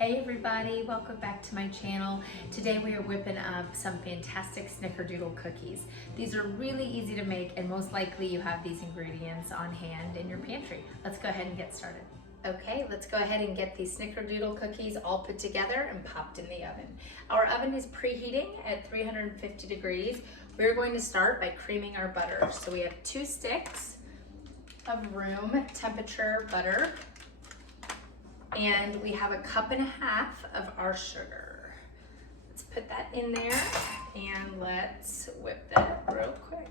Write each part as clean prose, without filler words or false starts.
Hey everybody, welcome back to my channel. Today we are whipping up some fantastic Snickerdoodle cookies. These are really easy to make and most likely you have these ingredients on hand in your pantry. Let's go ahead and get started. Okay, let's go ahead and get these Snickerdoodle cookies all put together and popped in the oven. Our oven is preheating at 350 degrees. We're going to start by creaming our butter. So we have 2 sticks of room temperature butter. And we have 1.5 cups of our sugar. Let's put that in there and let's whip that real quick.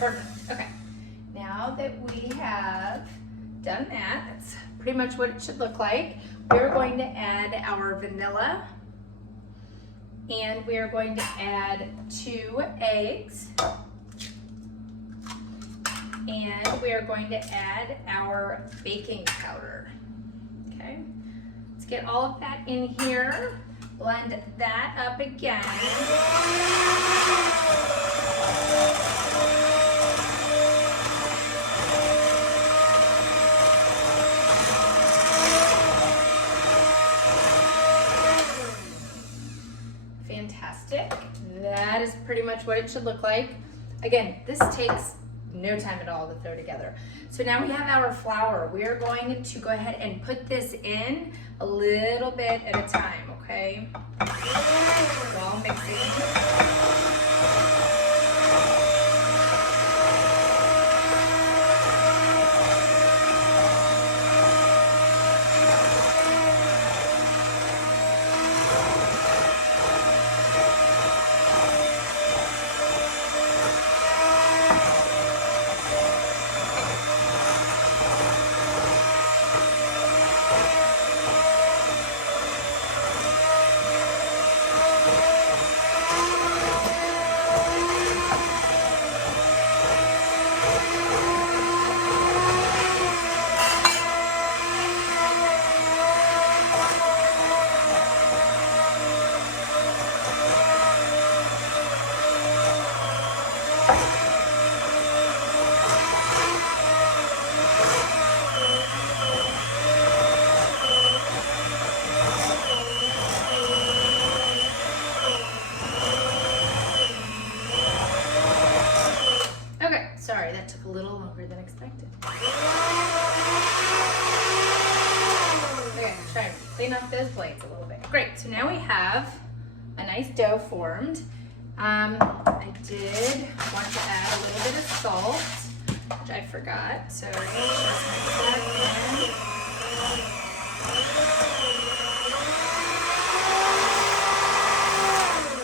Perfect, okay. Now that we have done that, that's pretty much what it should look like. We're going to add our vanilla and we're going to add 2 eggs and we are going to add our baking powder. Okay, let's get all of that in here, blend that up again. Fantastic. That is pretty much what it should look like. Again, this takes no time at all to throw together. So now we have our flour. We are going to go ahead and put this in a little bit at a time, okay? While mixing. Sorry, that took a little longer than expected. Okay, try to clean off those blades a little bit. Great, so now we have a nice dough formed. I did want to add a little bit of salt, which I forgot, so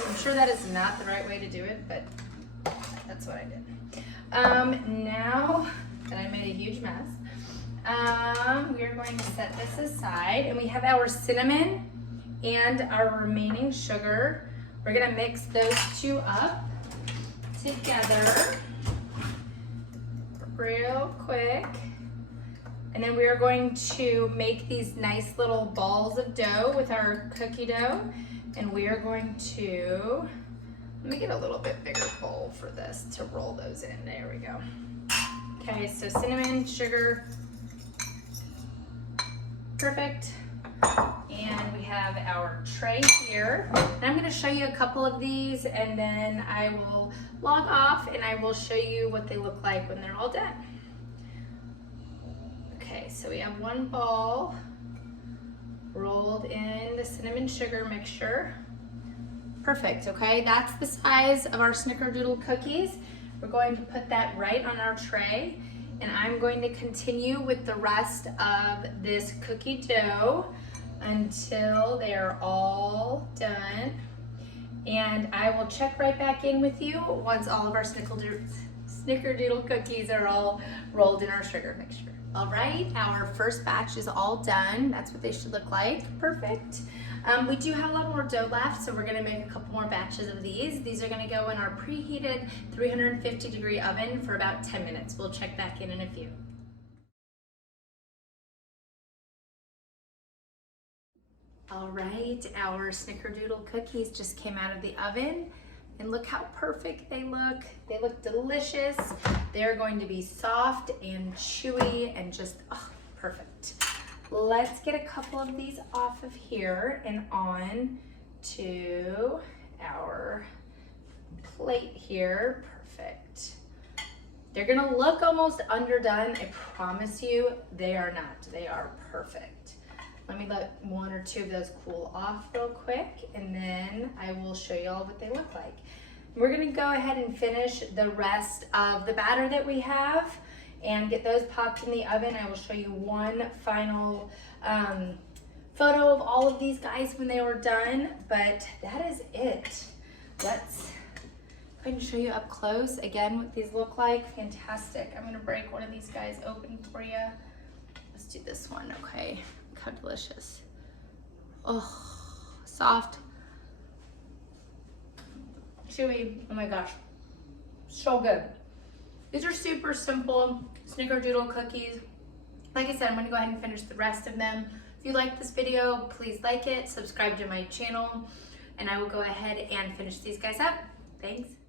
I'm sure that is not the right way to do it, but that's what I did. Now that I made a huge mess, we are going to set this aside, and we have our cinnamon and our remaining sugar. We're gonna mix those 2 up together real quick. And then we are going to make these nice little balls of dough with our cookie dough. And we are going to, let me get a little bit bigger bowl for this to roll those in. There we go. Okay, so cinnamon, sugar, perfect. And we have our tray here. And I'm gonna show you a couple of these and then I will log off and I will show you what they look like when they're all done. Okay, so we have 1 ball rolled in the cinnamon sugar mixture. Perfect, okay? That's the size of our Snickerdoodle cookies. We're going to put that right on our tray, and I'm going to continue with the rest of this cookie dough until they're all done. And I will check right back in with you once all of our Snickerdoodle cookies are all rolled in our sugar mixture. All right, our first batch is all done. That's what they should look like. Perfect. We do have a lot more dough left, so we're gonna make a couple more batches of these. These are gonna go in our preheated 350 degree oven for about 10 minutes. We'll check back in a few. All right, our Snickerdoodle cookies just came out of the oven, and look how perfect they look. They look delicious. They're going to be soft and chewy and just, oh, perfect. Let's get a couple of these off of here and on to our plate here. Perfect. They're gonna look almost underdone. I promise you, they are not. They are perfect. Let me let one or two of those cool off real quick, and then I will show you all what they look like. We're gonna go ahead and finish the rest of the batter that we have and get those popped in the oven. I will show you one final photo of all of these guys when they were done, but that is it. Let's go ahead and show you up close again what these look like. Fantastic. I'm gonna break one of these guys open for you. Let's do this one, okay? Look how delicious. Oh, soft, chewy, oh my gosh, so good. These are super simple Snickerdoodle cookies. Like I said, I'm gonna go ahead and finish the rest of them. If you like this video, please like it, subscribe to my channel, and I will go ahead and finish these guys up. Thanks.